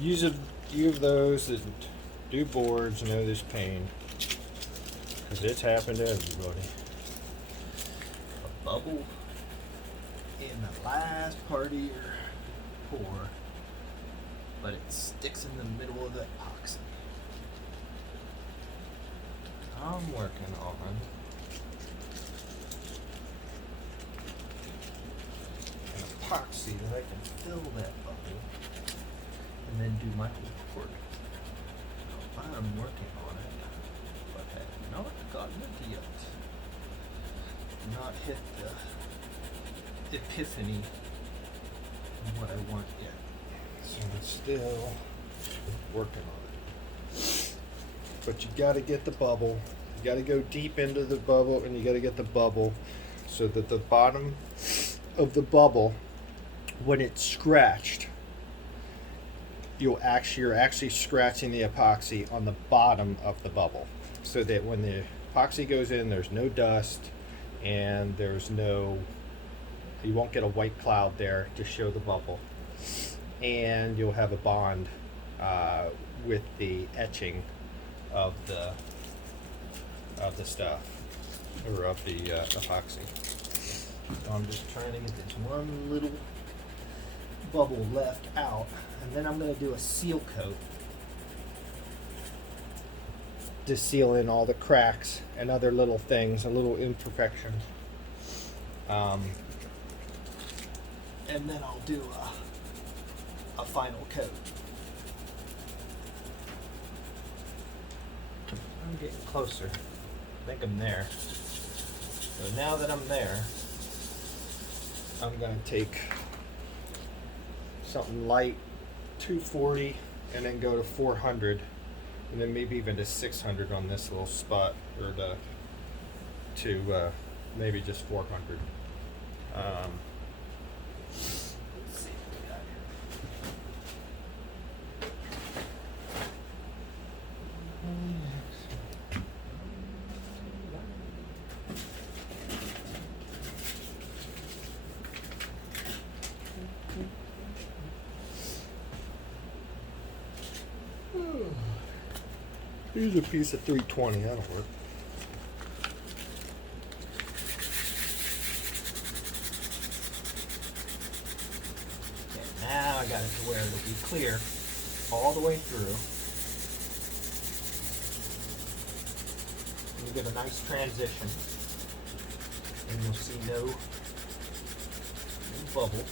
use a few of those that do boards know this pain, because it's happened to everybody. A bubble in the last part of your pour, but it sticks in the middle of the epoxy. I'm working on an epoxy that I can fill that bubble and then do my whole work. I'm working on it, but have not gotten it yet. Not hit the epiphany of what I want yet. So I'm still working on it. But you gotta get the bubble. You gotta go deep into the bubble, and you gotta get the bubble so that the bottom of the bubble, when it's scratched, you're actually scratching the epoxy on the bottom of the bubble, so that when the epoxy goes in, there's no dust and you won't get a white cloud there to show the bubble, and you'll have a bond with the etching of the stuff, or of the epoxy. So I'm just trying to get this one little bubble left out, and then I'm going to do a seal coat to seal in all the cracks and other little things and little imperfections. And then I'll do a final coat. I'm getting closer. I think I'm there. So now that I'm there, I'm going to take something light, 240, and then go to 400, and then maybe even to 600 on this little spot, or to maybe just 400. Let's see what we got here. Here's a piece of 320, that'll work. Okay, now I got it to where it'll be clear all the way through. And you get a nice transition, and you'll see no bubble.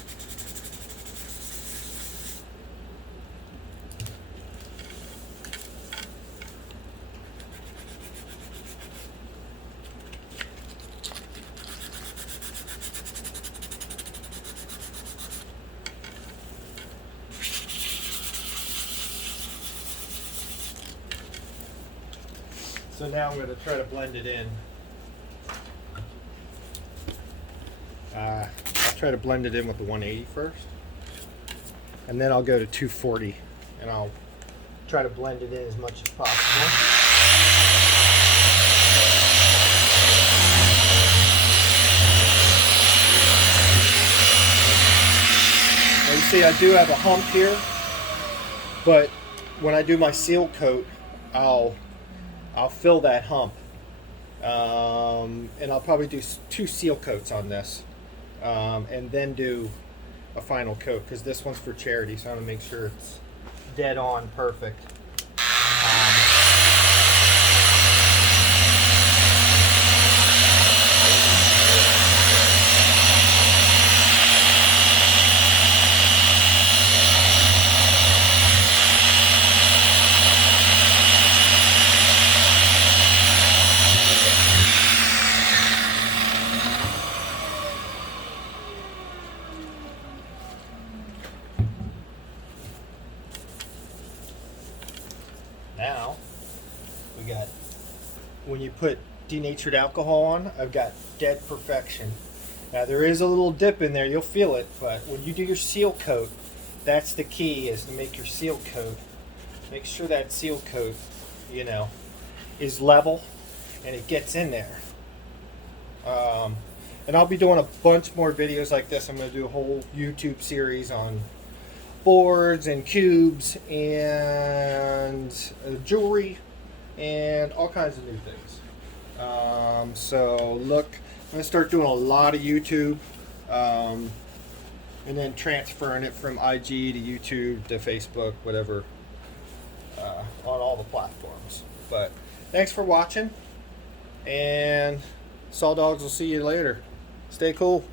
So now I'm going to try to blend it in. I'll try to blend it in with the 180 first, and then I'll go to 240, and I'll try to blend it in as much as possible. Now you see I do have a hump here, but when I do my seal coat, I'll fill that hump, and I'll probably do 2 seal coats on this, and then do a final coat, because this one's for charity, so I want to make sure it's dead on perfect. Now, we got, when you put denatured alcohol on, I've got dead perfection. Now there is a little dip in there, you'll feel it, but when you do your seal coat, that's the key, is to make your seal coat. Make sure that seal coat, is level and it gets in there. And I'll be doing a bunch more videos like this. I'm going to do a whole YouTube series on boards and cubes and jewelry and all kinds of new things. So look, I'm going to start doing a lot of YouTube and then transferring it from IG to YouTube to Facebook, whatever, on all the platforms. But thanks for watching, and Saw Dogs will see you later. Stay cool.